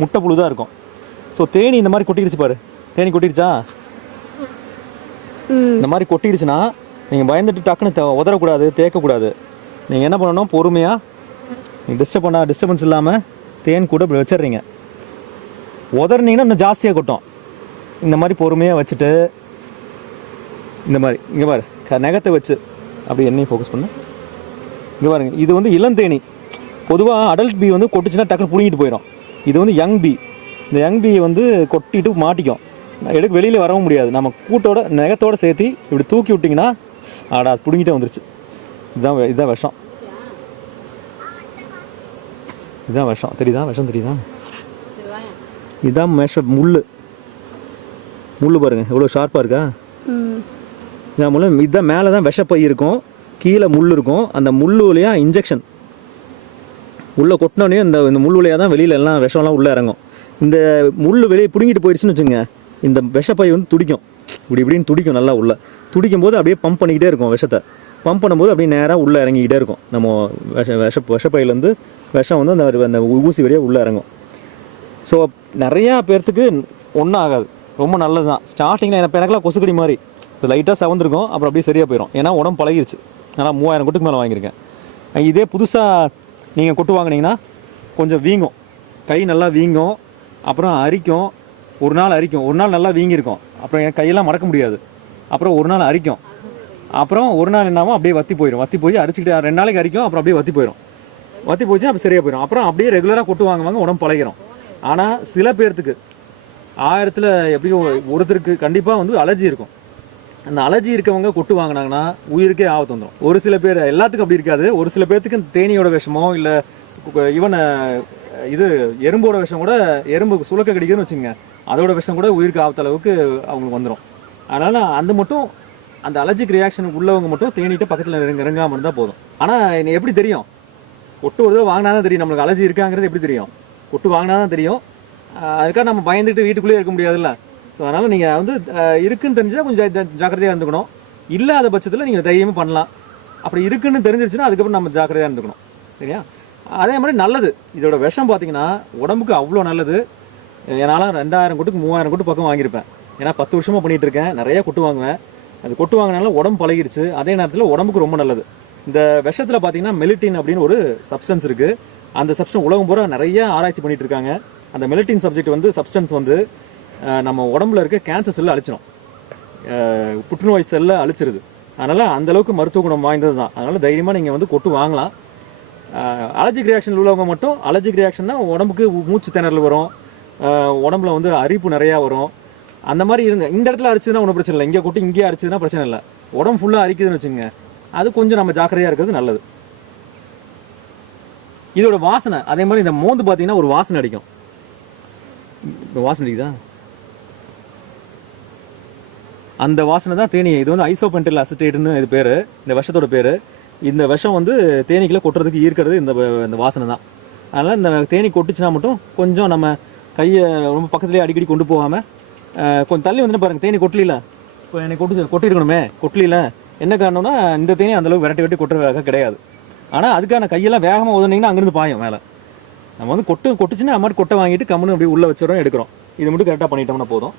முட்டை புழு தான் இருக்கும். ஸோ தேனி இந்த மாதிரி கொட்டிருச்சு பாரு. தேனி கொட்டிருச்சா? இந்த மாதிரி கொட்டிருச்சுன்னா நீங்கள் பயந்துட்டு டக்குன்னு உதறக்கூடாது தேக்கக்கூடாது. நீங்கள் என்ன பண்ணணும்? பொறுமையாக நீங்கள் டிஸ்டர்ப் பண்ண டிஸ்டர்பன்ஸ் இல்லாமல் தேன் கூட இப்படி வச்சிடுறீங்க. உதறினீங்கன்னா இன்னும் ஜாஸ்தியாக கொட்டும். இந்த மாதிரி பொறுமையாக வச்சுட்டு இந்த மாதிரி இங்கே பாரு க நகத்தை வச்சு அப்படி எண்ணெயை ஃபோக்கஸ் பண்ணு. இங்கே பாருங்க இது வந்து இளந்தேனி. பொதுவாக அடல்ட் பீ வந்து கொட்டுச்சுன்னா டக்குன்னு பிடுங்கிட்டு போயிடும் இது வந்து யங் பீ இந்த யங் பீ வந்து கொட்டிட்டு மாட்டிக்கும். எடுக்க வெளியில் வரவும் முடியாது. நம்ம கூட்டோட நகத்தோட சேர்த்து இப்படி தூக்கி விட்டிங்கன்னா ஆடா அது பிடுங்கிட்டே வந்துருச்சு. இதுதான் இதுதான் விஷம். இதுதான் விஷம். தெரியுதா? விஷம் தெரியுதா? இதுதான் மேஷ முள் முள் பாருங்க. எவ்வளோ ஷார்ப்பாக இருக்கா? இதான் முள்ள. இதுதான் மேலே தான் விஷப்பை இருக்கும். கீழே முள் இருக்கும். அந்த முள் வழியா இன்ஜெக்ஷன் உள்ளே கொட்டினோடனே இந்த இந்த முள் வழியாக தான் வெளியில எல்லாம் விஷம்லாம் உள்ளே இறங்கும். இந்த முள் வெளியே பிடுங்கிட்டு போயிடுச்சுன்னு வச்சுங்க இந்த விஷப்பை வந்து துடிக்கும். இப்படி இப்படின்னு துடிக்கும் நல்லா உள்ளே. துடிக்கும் போது அப்படியே பம்ப் பண்ணிக்கிட்டே இருக்கும் விஷத்தை. பம்ப் பண்ணும்போது அப்படியே நேராக உள்ளே இறங்கிக்கிட்டே இருக்கும். நம்ம விஷ விஷ விஷப்பையிலேருந்து விஷம் வந்து அந்த அந்த ஊசி வழியாக உள்ளே இறங்கும். ஸோ நிறையா பேர்த்துக்கு ஒன்றும் ஆகாது. ரொம்ப நல்லது தான் ஸ்டார்டிங்கில் எனக்கு எனக்குலாம் கொசுக்கடி மாதிரி. இப்போ லைட்டாக சவந்திருக்கும் அப்புறம் அப்படியே சரியாக போயிடும் ஏன்னா உடம்பு பழகிருச்சு. ஆனால் மூவாயிரம் கொட்டுக்கு மேலே வாங்கியிருக்கேன். இதே புதுசாக நீங்கள் கொட்டு வாங்கினீங்கன்னா கொஞ்சம் வீங்கும். கை நல்லா வீங்கும். அப்புறம் அரிக்கும். ஒரு நாள் அரிக்கும். ஒரு நாள் நல்லா வீங்கியிருக்கும். அப்புறம் என் கையெல்லாம் மறக்க முடியாது. அப்புறம் ஒரு நாள் அரிக்கும். அப்புறம் ஒரு நாள் என்னாமோ அப்படியே வத்தி போயிடும் வத்தி போய் அரிச்சுக்கிட்டு ரெண்டு நாளைக்கு அரிக்கும். அப்புறம் அப்படியே வத்தி போயிடும் வத்தி போச்சுன்னா அப்போ சரியாக போயிடும் அப்புறம் அப்படியே ரெகுலராக கொட்டு வாங்குவாங்க உடம்பு பழகிடும் ஆனால் சில பேர்த்துக்கு ஆயிரத்தில் எப்படியும் ஒருத்தருக்கு கண்டிப்பாக வந்து அலர்ஜி இருக்கும். அந்த அலர்ஜி இருக்கவங்க கொட்டு வாங்கினாங்கன்னா உயிருக்கே ஆபத்து வந்துடும் ஒரு சில பேர் எல்லாத்துக்கும் அப்படி இருக்காது. ஒரு சில பேர்த்துக்கு தேனியோட விஷமோ இல்லை ஈவன் இது எறும்போட விஷம் கூட எறும்பு சுலக்க கிடைக்குதுன்னு வச்சுங்க அதோட விஷம் கூட உயிருக்கு ஆபத்த அளவுக்கு அவங்களுக்கு வந்துடும் அதனால் அந்த மட்டும் அந்த அலர்ஜிக் ரியாக்ஷன் உள்ளவங்க மட்டும் தேனிட்டு பக்கத்தில் நெருங்க நெருங்காமல் இருந்தால் போதும். ஆனால் என்ன எப்படி தெரியும்? கொட்டு ஒரு தடவை வாங்கினா தான் தெரியும் நம்மளுக்கு அலர்ஜி இருக்காங்கிறது எப்படி தெரியும்? கொட்டு வாங்கினா தான் தெரியும். அதுக்காக நம்ம பயந்துட்டு வீட்டுக்குள்ளேயே இருக்க முடியாதுல்ல. ஸோ அதனால் நீங்கள் வந்து இருக்குன்னு தெரிஞ்சால் கொஞ்சம் ஜாக்கிரதையாக இருந்துக்கணும். இல்லாத பட்சத்தில் நீங்கள் தைரியமாக பண்ணலாம். அப்படி இருக்குன்னு தெரிஞ்சிருச்சுன்னா அதுக்கப்புறம் நம்ம ஜாக்கிரதையாக இருந்துக்கணும். சரியா? அதே மாதிரி நல்லது. இதோட விஷம் பார்த்தீங்கன்னா உடம்புக்கு அவ்வளோ நல்லது. என்னால் ரெண்டாயிரம் கொட்டுக்கு மூவாயிரம் கொட்டு பக்கம் வாங்கியிருப்பேன். ஏன்னா பத்து வருஷமாக பண்ணிகிட்டு இருக்கேன் நிறைய கொட்டு வாங்குவேன். அது கொட்டு வாங்கினால உடம்பு பழகிருச்சு. அதே நேரத்தில் உடம்புக்கு ரொம்ப நல்லது. இந்த விஷத்தில் பார்த்தீங்கன்னா மெலிட்டின் அப்படின்னு ஒரு சப்ஸ்டன்ஸ் இருக்குது அந்த சப்ஸ்டன்ஸ் உலகம் பூரா நிறைய ஆராய்ச்சி பண்ணிகிட்டு இருக்காங்க அந்த மெலிட்டின் சப்ஜெக்ட் வந்து சப்ஸ்டன்ஸ் வந்து நம்ம உடம்புல இருக்க கேன்சர் செல்லை அழிச்சிடும் புற்றுநோய் செல்லை அழிச்சிருது. அதனால் அந்தளவுக்கு மருத்துவ குணம் வாய்ந்தது தான். அதனால் தைரியமாக நீங்கள் வந்து கொட்டு வாங்கலாம். அலர்ஜிக் ரியாக்ஷன் உள்ளவங்க மட்டும் அலர்ஜிக் ரியாக்ஷன்னா உடம்புக்கு மூச்சு திணறல் வரும். உடம்புல வந்து அரிப்பு நிறையா வரும். அந்த மாதிரி இருங்க. இந்த இடத்துல அரிச்சதுன்னா ஒன்றும் பிரச்சனை இல்லை. இங்கே கொட்டி இங்கேயே அரிச்சதுன்னா பிரச்சனை இல்லை. உடம்பு ஃபுல்லாக அரிக்குதுன்னு வச்சுங்க அது கொஞ்சம் நம்ம ஜாக்கிரதையாக இருக்கிறது நல்லது. இதோட வாசனை அதே மாதிரி இந்த மோந்து பார்த்தீங்கன்னா ஒரு வாசனை அடிக்கும். வாசனை அடிக்குதா? அந்த வாசனை தான் தேனி இது வந்து ஐசோபென்டில் அசிட்டேட்னு இது பேர் இந்த விஷத்தோட பேர். இந்த விஷம் வந்து தேனீக்களை கொட்டுறதுக்கு ஈர்க்கிறது இந்த இந்த வாசனை தான். அதனால் இந்த தேனி கொட்டுச்சுன்னா மட்டும் கொஞ்சம் நம்ம கையை ரொம்ப பக்கத்துலேயே அடிக்கடி கொண்டு போகாமல் கொஞ்சம் தள்ளி வந்து பாருங்கள் தேனி கொட்டலில. இப்போ எனக்கு கொட்டு கொட்டிருக்கணுமே கொட்டலில. என்ன காரணம்னா இந்த தேனி அந்தளவுக்கு விரட்டி விரட்டி கொட்டுறதாக கிடையாது. ஆனால் அதுக்கான கையெல்லாம் வேகமாக உதனிங்கன்னா அங்கேருந்து பாயும் மேலே. நம்ம வந்து கொட்டு கொட்டுச்சுன்னா அது மாதிரி கொட்டை வாங்கிட்டு கம்முன்னு அப்படியே உள்ளே வச்சிடறோம் எடுக்கிறோம். இது மட்டும் கரெக்டாக பண்ணிட்டோம்னா போதும்.